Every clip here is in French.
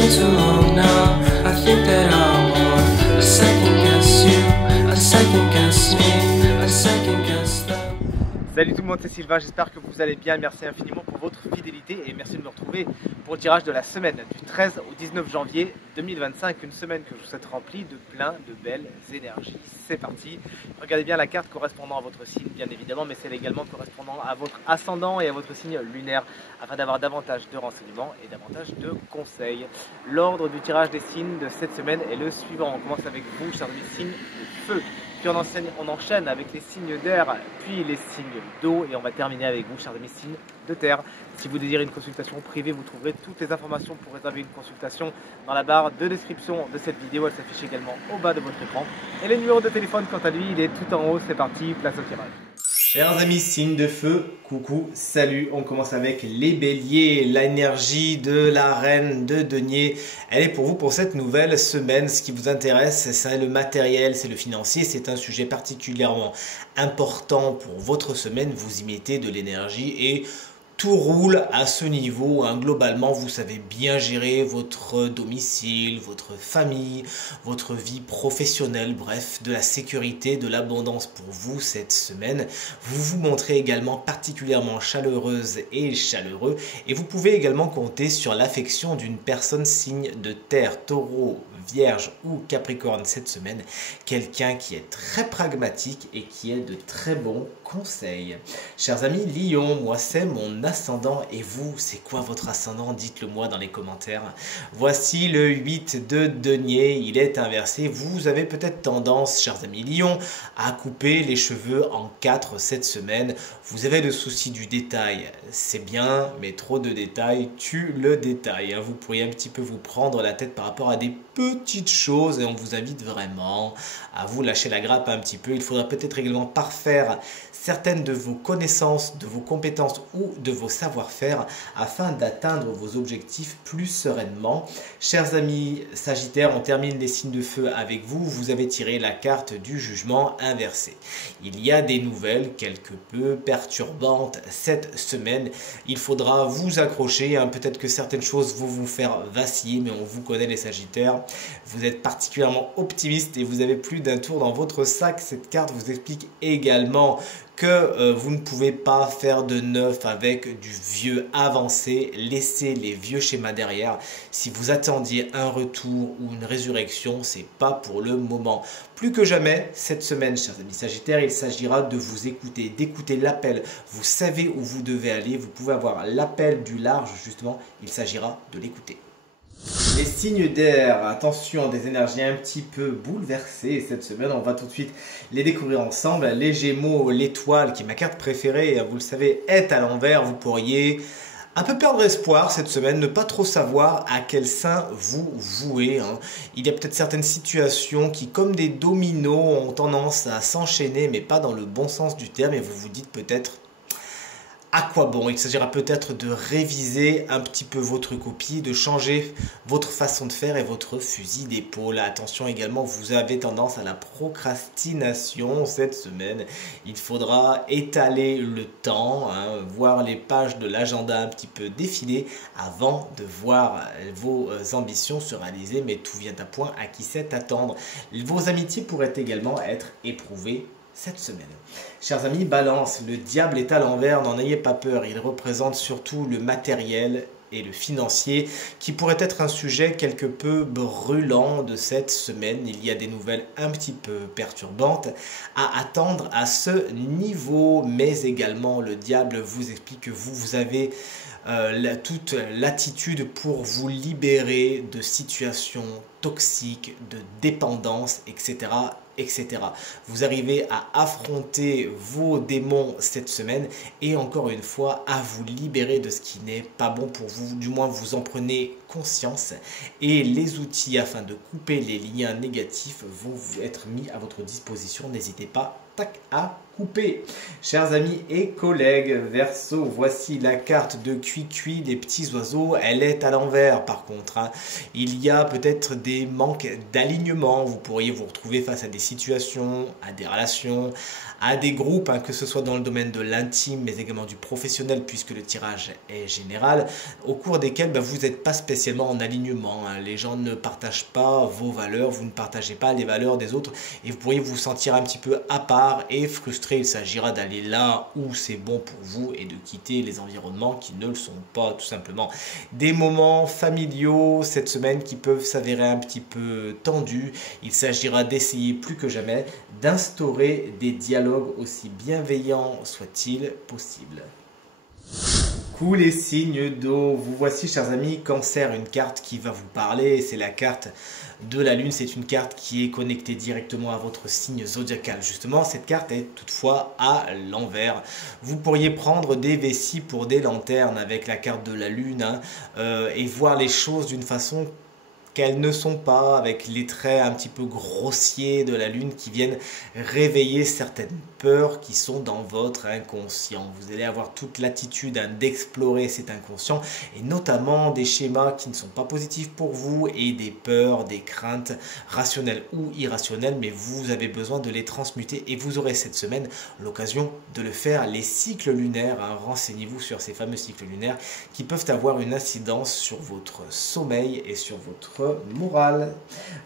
been too long now. I think that I want a second guess you, a second guess me, a second guess them. Salut tout le monde, c'est Sylvain, j'espère que vous allez bien. Merci infiniment pour votre fidélité et merci de me retrouver pour le tirage de la semaine du 13 au 19 janvier 2025. Une semaine que je vous souhaite remplie de plein de belles énergies. C'est parti. Regardez bien la carte correspondant à votre signe, bien évidemment, mais celle également correspondant à votre ascendant et à votre signe lunaire afin d'avoir davantage de renseignements et davantage de conseils. L'ordre du tirage des signes de cette semaine est le suivant. On commence avec vous, chers amis, signes de feu. Puis on enchaîne avec les signes d'air, puis les signes d'eau et on va terminer avec vous, chers amis, signes de terre. Si vous désirez une consultation privée, vous trouverez toutes les informations pour réserver une consultation dans la barre de description de cette vidéo. Elle s'affiche également au bas de votre écran. Et le numéro de téléphone, quant à lui, il est tout en haut. C'est parti, place au tirage. Chers amis, signes de feu, coucou, salut, on commence avec les béliers, l'énergie de la reine de denier, elle est pour vous pour cette nouvelle semaine. Ce qui vous intéresse, c'est le matériel, c'est le financier, c'est un sujet particulièrement important pour votre semaine, vous y mettez de l'énergie et tout roule à ce niveau, hein. Globalement, vous savez bien gérer votre domicile, votre famille, votre vie professionnelle, bref, de la sécurité, de l'abondance pour vous cette semaine. Vous vous montrez également particulièrement chaleureuse et chaleureux et vous pouvez également compter sur l'affection d'une personne signe de terre, taureau, vierge ou capricorne cette semaine. Quelqu'un qui est très pragmatique et qui est de très bons conseils. Chers amis, Lion, moi c'est mon ascendant et vous, c'est quoi votre ascendant? Dites-le moi dans les commentaires. Voici le 8 de denier, il est inversé. Vous avez peut-être tendance, chers amis Lion, à couper les cheveux en 4 cette semaine. Vous avez le souci du détail, c'est bien, mais trop de détails tue le détail. Vous pourriez un petit peu vous prendre la tête par rapport à des petites choses et on vous invite vraiment à vous lâcher la grappe un petit peu. Il faudra peut-être également parfaire certaines de vos connaissances, de vos compétences ou de vos savoir-faire afin d'atteindre vos objectifs plus sereinement. Chers amis Sagittaires, on termine les signes de feu avec vous. Vous avez tiré la carte du jugement inversé. Il y a des nouvelles quelque peu perturbantes cette semaine. Il faudra vous accrocher. Peut-être que certaines choses vont vous faire vaciller, mais on vous connaît les Sagittaires. Vous êtes particulièrement optimiste et vous avez plus d'un tour dans votre sac. Cette carte vous explique également que vous ne pouvez pas faire de neuf avec du vieux avancé, laissez les vieux schémas derrière. Si vous attendiez un retour ou une résurrection, c'est pas pour le moment. Plus que jamais, cette semaine, chers amis Sagittaires, il s'agira de vous écouter, d'écouter l'appel. Vous savez où vous devez aller, vous pouvez avoir l'appel du large, justement, il s'agira de l'écouter. Les signes d'air, attention, des énergies un petit peu bouleversées cette semaine, on va tout de suite les découvrir ensemble. Les Gémeaux, l'étoile qui est ma carte préférée, vous le savez, est à l'envers. Vous pourriez un peu perdre espoir cette semaine, ne pas trop savoir à quel sein vous vouez. Il y a peut-être certaines situations qui, comme des dominos, ont tendance à s'enchaîner, mais pas dans le bon sens du terme, et vous vous dites peut-être à quoi bon? Il s'agira peut-être de réviser un petit peu votre copie, de changer votre façon de faire et votre fusil d'épaule. Attention également, vous avez tendance à la procrastination cette semaine. Il faudra étaler le temps, voir les pages de l'agenda un petit peu défiler avant de voir vos ambitions se réaliser. Mais tout vient à point, à qui sait attendre. Vos amitiés pourraient également être éprouvées cette semaine. Chers amis, Balance, le diable est à l'envers, n'en ayez pas peur, il représente surtout le matériel et le financier qui pourrait être un sujet quelque peu brûlant de cette semaine. Il y a des nouvelles un petit peu perturbantes à attendre à ce niveau, mais également le diable vous explique que vous avez toute l'attitude pour vous libérer de situations toxiques, de dépendance, etc. etc. Vous arrivez à affronter vos démons cette semaine et encore une fois à vous libérer de ce qui n'est pas bon pour vous. Du moins vous en prenez conscience et les outils afin de couper les liens négatifs vont vous être mis à votre disposition. N'hésitez pas à coupé. Chers amis et collègues, Verseau, voici la carte de Cuicui des petits oiseaux. Elle est à l'envers par contre. Il y a peut-être des manques d'alignement. Vous pourriez vous retrouver face à des situations, à des relations, à des groupes, que ce soit dans le domaine de l'intime, mais également du professionnel, puisque le tirage est général, au cours desquels vous n'êtes pas spécialement en alignement. Les gens ne partagent pas vos valeurs, vous ne partagez pas les valeurs des autres, et vous pourriez vous sentir un petit peu à part et frustré. Il s'agira d'aller là où c'est bon pour vous et de quitter les environnements qui ne le sont pas, tout simplement. Des moments familiaux cette semaine qui peuvent s'avérer un petit peu tendus. Il s'agira d'essayer plus que jamais d'instaurer des dialogues aussi bienveillants soit-il possible. Coucou les signes d'eau, vous voici chers amis, Cancer, une carte qui va vous parler, c'est la carte de la lune, c'est une carte qui est connectée directement à votre signe zodiacal. Justement, cette carte est toutefois à l'envers. Vous pourriez prendre des vessies pour des lanternes avec la carte de la lune et voir les choses d'une façon qu'elles ne sont pas, avec les traits un petit peu grossiers de la lune qui viennent réveiller certaines peurs qui sont dans votre inconscient. Vous allez avoir toute l'attitude d'explorer cet inconscient et notamment des schémas qui ne sont pas positifs pour vous et des peurs, des craintes rationnelles ou irrationnelles, mais vous avez besoin de les transmuter et vous aurez cette semaine l'occasion de le faire. Les cycles lunaires, renseignez-vous sur ces fameux cycles lunaires qui peuvent avoir une incidence sur votre sommeil et sur votre morale.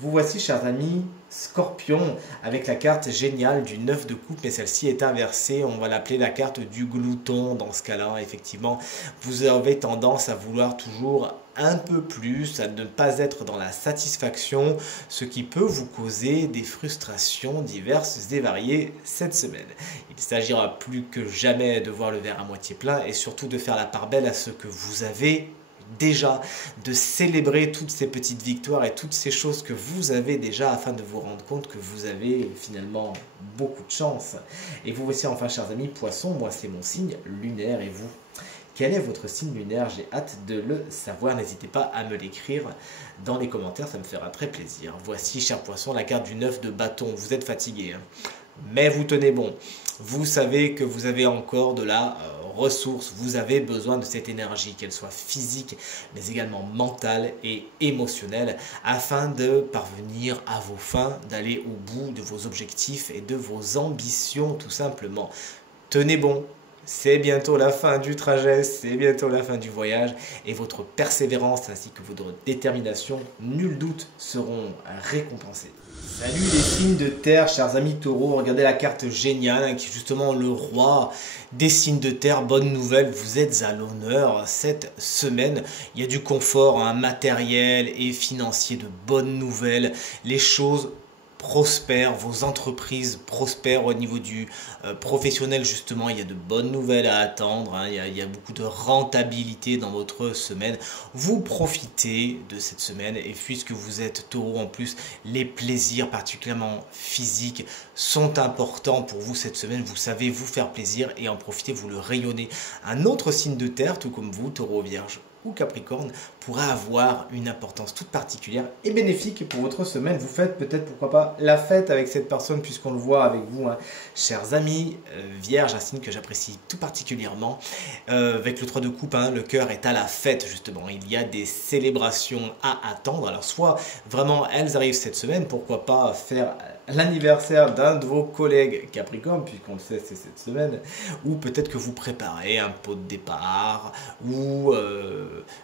Vous voici chers amis, Scorpion, avec la carte géniale du 9 de coupe, mais celle-ci est inversée, on va l'appeler la carte du glouton. Dans ce cas-là, effectivement, vous avez tendance à vouloir toujours un peu plus, à ne pas être dans la satisfaction, ce qui peut vous causer des frustrations diverses et variées cette semaine. Il s'agira plus que jamais de voir le verre à moitié plein et surtout de faire la part belle à ce que vous avez déjà, de célébrer toutes ces petites victoires et toutes ces choses que vous avez déjà afin de vous rendre compte que vous avez finalement beaucoup de chance. Et vous voici enfin chers amis, Poisson, moi c'est mon signe lunaire et vous, quel est votre signe lunaire? J'ai hâte de le savoir, n'hésitez pas à me l'écrire dans les commentaires, ça me fera très plaisir. Voici cher Poisson la carte du 9 de bâton, vous êtes fatigué mais vous tenez bon, vous savez que vous avez encore de la ressource, vous avez besoin de cette énergie, qu'elle soit physique mais également mentale et émotionnelle afin de parvenir à vos fins, d'aller au bout de vos objectifs et de vos ambitions tout simplement. Tenez bon, c'est bientôt la fin du trajet, c'est bientôt la fin du voyage et votre persévérance ainsi que votre détermination, nul doute, seront récompensées. Salut les signes de terre, chers amis taureaux, regardez la carte géniale qui est justement le roi des signes de terre. Bonne nouvelle, vous êtes à l'honneur cette semaine. Il y a du confort matériel et financier, de bonnes nouvelles. Les choses prospèrent, vos entreprises prospèrent au niveau du professionnel justement, il y a de bonnes nouvelles à attendre, il y a beaucoup de rentabilité dans votre semaine, vous profitez de cette semaine et puisque vous êtes taureau en plus, les plaisirs particulièrement physiques sont importants pour vous cette semaine, vous savez vous faire plaisir et en profiter, vous le rayonnez. Un autre signe de terre, tout comme vous, taureau, vierge ou Capricorne, pourra avoir une importance toute particulière et bénéfique pour votre semaine. Vous faites peut-être, pourquoi pas, la fête avec cette personne puisqu'on le voit avec vous, chers amis. Vierge, un signe que j'apprécie tout particulièrement. Avec le 3 de coupe, le cœur est à la fête justement. Il y a des célébrations à attendre. Alors soit vraiment elles arrivent cette semaine, pourquoi pas faire l'anniversaire d'un de vos collègues Capricorne, puisqu'on le sait c'est cette semaine, ou peut-être que vous préparez un pot de départ, ou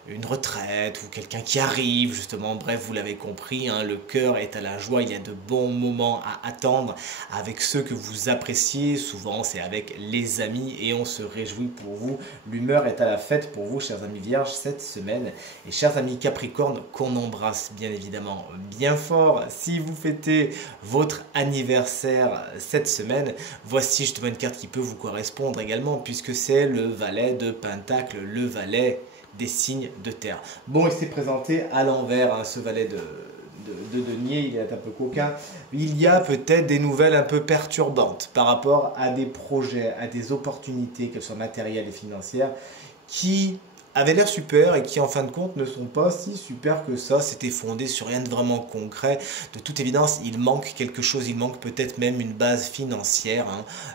une retraite, ou quelqu'un qui arrive justement, bref vous l'avez compris, le cœur est à la joie, il y a de bons moments à attendre avec ceux que vous appréciez, souvent c'est avec les amis et on se réjouit pour vous, l'humeur est à la fête pour vous chers amis vierges cette semaine, et chers amis Capricorne qu'on embrasse bien évidemment bien fort, si vous fêtez votre anniversaire cette semaine, voici justement une carte qui peut vous correspondre également puisque c'est le valet de Pentacle, le valet des signes de terre. Bon, il s'est présenté à l'envers, ce valet de denier, il est un peu coquin. Il y a peut-être des nouvelles un peu perturbantes par rapport à des projets, à des opportunités, qu'elles soient matérielles et financières, qui avaient l'air super et qui en fin de compte ne sont pas si super que ça. C'était fondé sur rien de vraiment concret. De toute évidence, il manque quelque chose, il manque peut-être même une base financière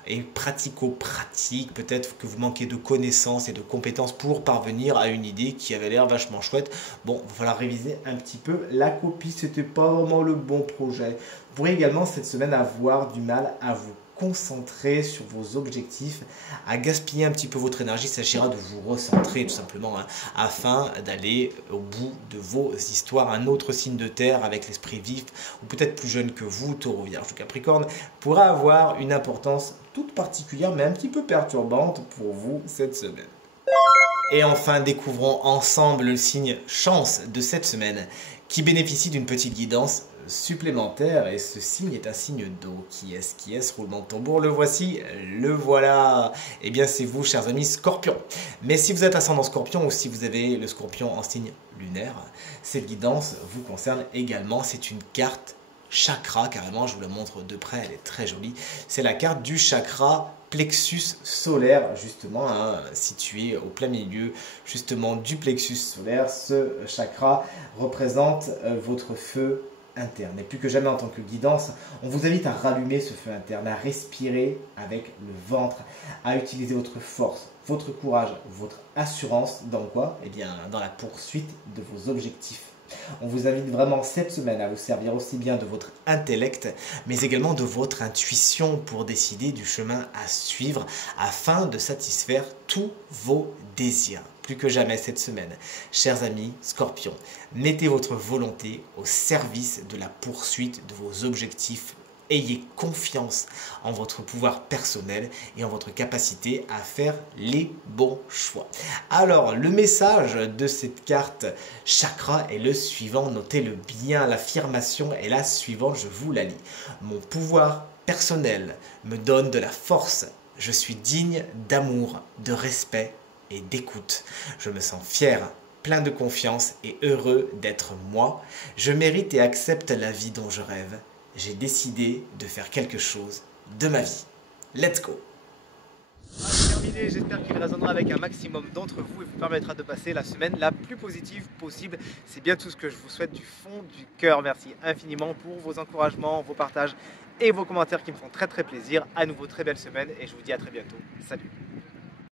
et pratico-pratique. Peut-être que vous manquez de connaissances et de compétences pour parvenir à une idée qui avait l'air vachement chouette. Bon, il va falloir réviser un petit peu la copie, c'était pas vraiment le bon projet. Vous pourrez également cette semaine avoir du mal à vous concentrer sur vos objectifs, à gaspiller un petit peu votre énergie. Il s'agira de vous recentrer tout simplement afin d'aller au bout de vos histoires. Un autre signe de terre avec l'esprit vif ou peut-être plus jeune que vous, Taureau, Vierge ou Capricorne, pourra avoir une importance toute particulière mais un petit peu perturbante pour vous cette semaine. Et enfin, découvrons ensemble le signe chance de cette semaine qui bénéficie d'une petite guidance supplémentaire, et ce signe est un signe d'eau. Qui est-ce? Roulement de tambour, le voici, le voilà. Eh bien c'est vous, chers amis Scorpion. Mais si vous êtes ascendant Scorpion ou si vous avez le Scorpion en signe lunaire, cette guidance vous concerne également. C'est une carte chakra, carrément, je vous la montre de près, elle est très jolie. C'est la carte du chakra plexus solaire, justement, situé au plein milieu justement du plexus solaire. Ce chakra représente votre feu interne. Et plus que jamais en tant que guidance, on vous invite à rallumer ce feu interne, à respirer avec le ventre, à utiliser votre force, votre courage, votre assurance dans quoi? Eh bien, dans la poursuite de vos objectifs. On vous invite vraiment cette semaine à vous servir aussi bien de votre intellect, mais également de votre intuition pour décider du chemin à suivre afin de satisfaire tous vos désirs. Plus que jamais cette semaine, chers amis Scorpions, mettez votre volonté au service de la poursuite de vos objectifs. Ayez confiance en votre pouvoir personnel et en votre capacité à faire les bons choix. Alors, le message de cette carte chakra est le suivant. Notez-le bien, l'affirmation est la suivante, je vous la lis. Mon pouvoir personnel me donne de la force. Je suis digne d'amour, de respect et d'écoute. Je me sens fier, plein de confiance et heureux d'être moi. Je mérite et accepte la vie dont je rêve. J'ai décidé de faire quelque chose de ma vie. Let's go! Terminé, j'espère qu'il résonnera avec un maximum d'entre vous et vous permettra de passer la semaine la plus positive possible. C'est bien tout ce que je vous souhaite du fond du cœur. Merci infiniment pour vos encouragements, vos partages et vos commentaires qui me font très plaisir. À nouveau, très belle semaine et je vous dis à très bientôt. Salut!